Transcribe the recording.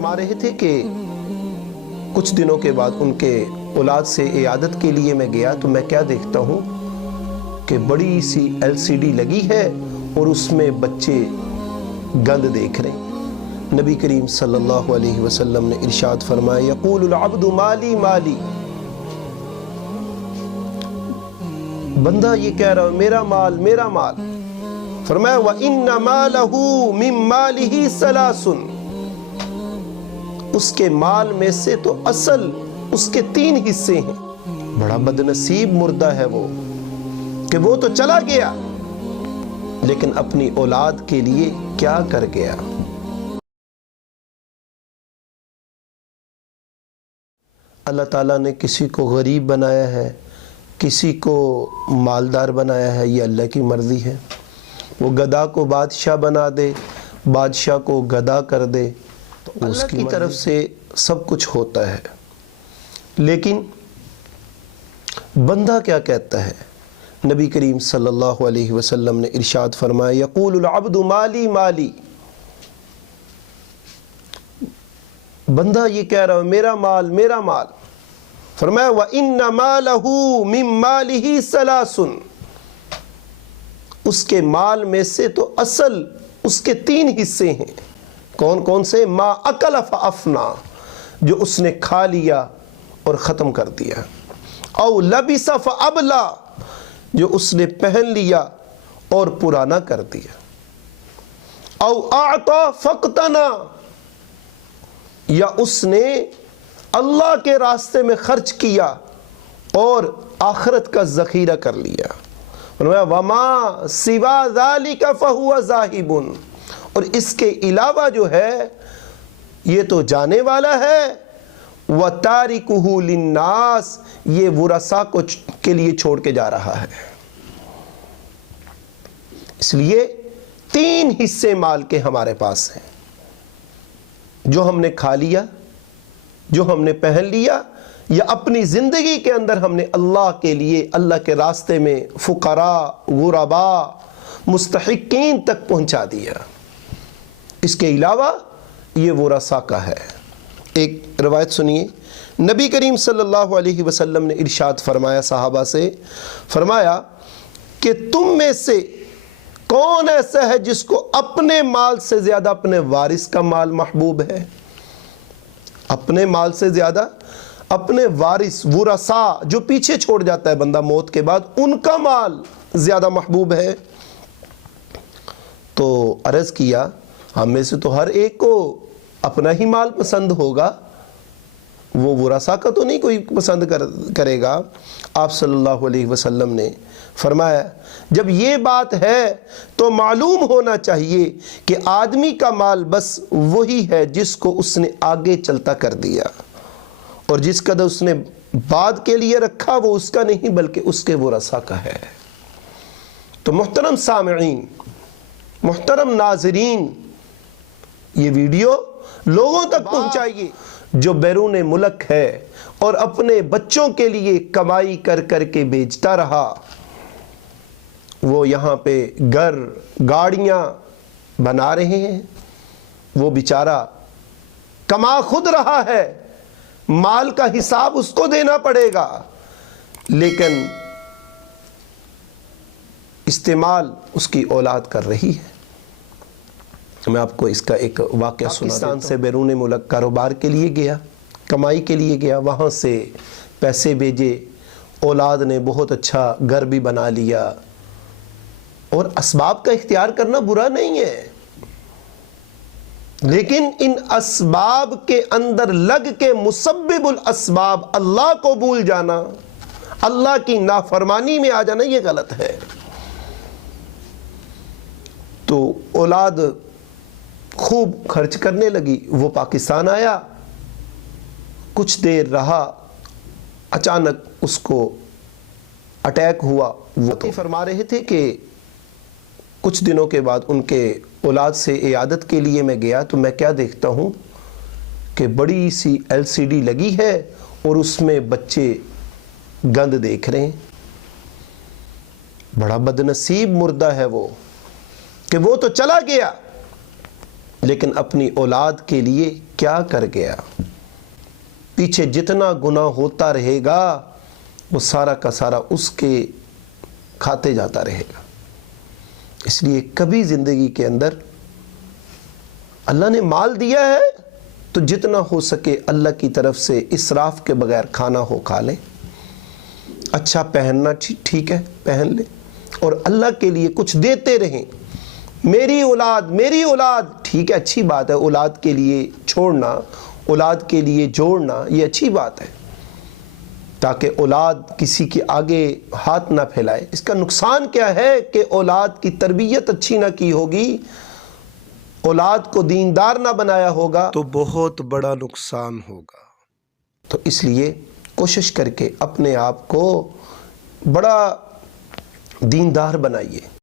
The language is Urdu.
فرما رہے تھے کہ کچھ دنوں کے بعد ان کے اولاد سے عیادت کے لیے میں گیا تو میں کیا دیکھتا ہوں کہ بڑی سی LCD لگی ہے اور اس میں بچے گند دیکھ رہے ہیں۔ نبی کریم صلی اللہ علیہ وسلم نے ارشاد فرمایا یقول العبد مالی مالی، بندہ یہ کہہ رہا ہے میرا مال میرا مال، فرمایا وَإِنَّ مَالَهُ مِن مَالِهِ ثَلَاثٌ، اس کے مال میں سے تو اصل اس کے 3 حصے ہیں۔ بڑا بدنصیب مردہ ہے وہ کہ وہ تو چلا گیا لیکن اپنی اولاد کے لیے کیا کر گیا۔ اللہ تعالیٰ نے کسی کو غریب بنایا ہے، کسی کو مالدار بنایا ہے، یہ اللہ کی مرضی ہے۔ وہ گدھا کو بادشاہ بنا دے، بادشاہ کو گدھا کر دے، تو اس کی طرف سے سب کچھ ہوتا ہے۔ لیکن بندہ کیا کہتا ہے؟ نبی کریم صلی اللہ علیہ وسلم نے ارشاد فرمایا یقول العبد مالی مالی، بندہ یہ کہہ رہا ہے میرا مال میرا مال، فرمایا وَإِنَّ مَالَهُ مِن مَالِهِ ثَلَاثٌ، اس کے مال میں سے تو اصل اس کے 3 حصے ہیں۔ کون کون سے؟ ما اکل فافنا، جو اس نے کھا لیا اور ختم کر دیا، او لبس فابلا، جو اس نے پہن لیا اور پرانا کر دیا، او اعطا فقتنا، یا اس نے اللہ کے راستے میں خرچ کیا اور آخرت کا ذخیرہ کر لیا۔ وَمَا سِوَا ذَلِكَ فَهُوَ ذَاهِبٌ، اور اس کے علاوہ جو ہے یہ تو جانے والا ہے، وَتَارِكُهُ لِلنَّاسِ، یہ ورثاء کے لیے چھوڑ کے جا رہا ہے۔ اس لیے 3 حصے مال کے ہمارے پاس ہیں، جو ہم نے کھا لیا، جو ہم نے پہن لیا، یا اپنی زندگی کے اندر ہم نے اللہ کے لیے اللہ کے راستے میں فقراء، غرباء، مستحقین تک پہنچا دیا۔ اس کے علاوہ یہ ورثاء کا ہے۔ ایک روایت سنیے، نبی کریم صلی اللہ علیہ وسلم نے ارشاد فرمایا صحابہ سے، فرمایا کہ تم میں سے کون ایسا ہے جس کو اپنے مال سے زیادہ اپنے وارث کا مال محبوب ہے؟ اپنے مال سے زیادہ اپنے وارث، ورثاء، جو پیچھے چھوڑ جاتا ہے بندہ موت کے بعد، ان کا مال زیادہ محبوب ہے؟ تو عرض کیا ہم میں سے تو ہر ایک کو اپنا ہی مال پسند ہوگا، وہ ورثاء کا تو نہیں کوئی پسند کرے گا۔ آپ صلی اللہ علیہ وسلم نے فرمایا جب یہ بات ہے تو معلوم ہونا چاہیے کہ آدمی کا مال بس وہی ہے جس کو اس نے آگے چلتا کر دیا، اور جس قدر اس نے بعد کے لیے رکھا وہ اس کا نہیں بلکہ اس کے ورثاء کا ہے۔ تو محترم سامعین، محترم ناظرین، یہ ویڈیو لوگوں تک پہنچائیے۔ جو بیرون ملک ہے اور اپنے بچوں کے لیے کمائی کر کر کے بیچتا رہا، وہ یہاں پہ گھر گاڑیاں بنا رہے ہیں، وہ بیچارہ کما خود رہا ہے، مال کا حساب اس کو دینا پڑے گا، لیکن استعمال اس کی اولاد کر رہی ہے۔ میں آپ کو اس کا ایک واقعہ سنا دیتا ہوں۔ پاکستان سے بیرون ملک کاروبار کے لیے گیا، کمائی کے لیے گیا، وہاں سے پیسے بھیجے، اولاد نے بہت اچھا گھر بھی بنا لیا، اور اسباب کا اختیار کرنا برا نہیں ہے، لیکن ان اسباب کے اندر لگ کے مسبب الاسباب اللہ کو بھول جانا، اللہ کی نافرمانی میں آ جانا، یہ غلط ہے۔ تو اولاد خوب خرچ کرنے لگی، وہ پاکستان آیا، کچھ دیر رہا، اچانک اس کو اٹیک ہوا۔ وہ فرما رہے تھے کہ کچھ دنوں کے بعد ان کے اولاد سے عیادت کے لیے میں گیا تو میں کیا دیکھتا ہوں کہ بڑی سی LCD لگی ہے اور اس میں بچے گند دیکھ رہے ہیں۔ بڑا بدنصیب مردہ ہے وہ کہ وہ تو چلا گیا لیکن اپنی اولاد کے لیے کیا کر گیا، پیچھے جتنا گناہ ہوتا رہے گا وہ سارا کا سارا اس کے کھاتے جاتا رہے گا۔ اس لیے کبھی زندگی کے اندر اللہ نے مال دیا ہے تو جتنا ہو سکے اللہ کی طرف سے اسراف کے بغیر کھانا ہو کھا لیں، اچھا پہننا ٹھیک ہے پہن لیں، اور اللہ کے لیے کچھ دیتے رہیں۔ میری اولاد ٹھیک ہے، اچھی بات ہے، اولاد کے لیے چھوڑنا، اولاد کے لیے جوڑنا یہ اچھی بات ہے، تاکہ اولاد کسی کے آگے ہاتھ نہ پھیلائے۔ اس کا نقصان کیا ہے کہ اولاد کی تربیت اچھی نہ کی ہوگی، اولاد کو دیندار نہ بنایا ہوگا تو بہت بڑا نقصان ہوگا۔ تو اس لیے کوشش کر کے اپنے آپ کو بڑا دیندار بنائیے۔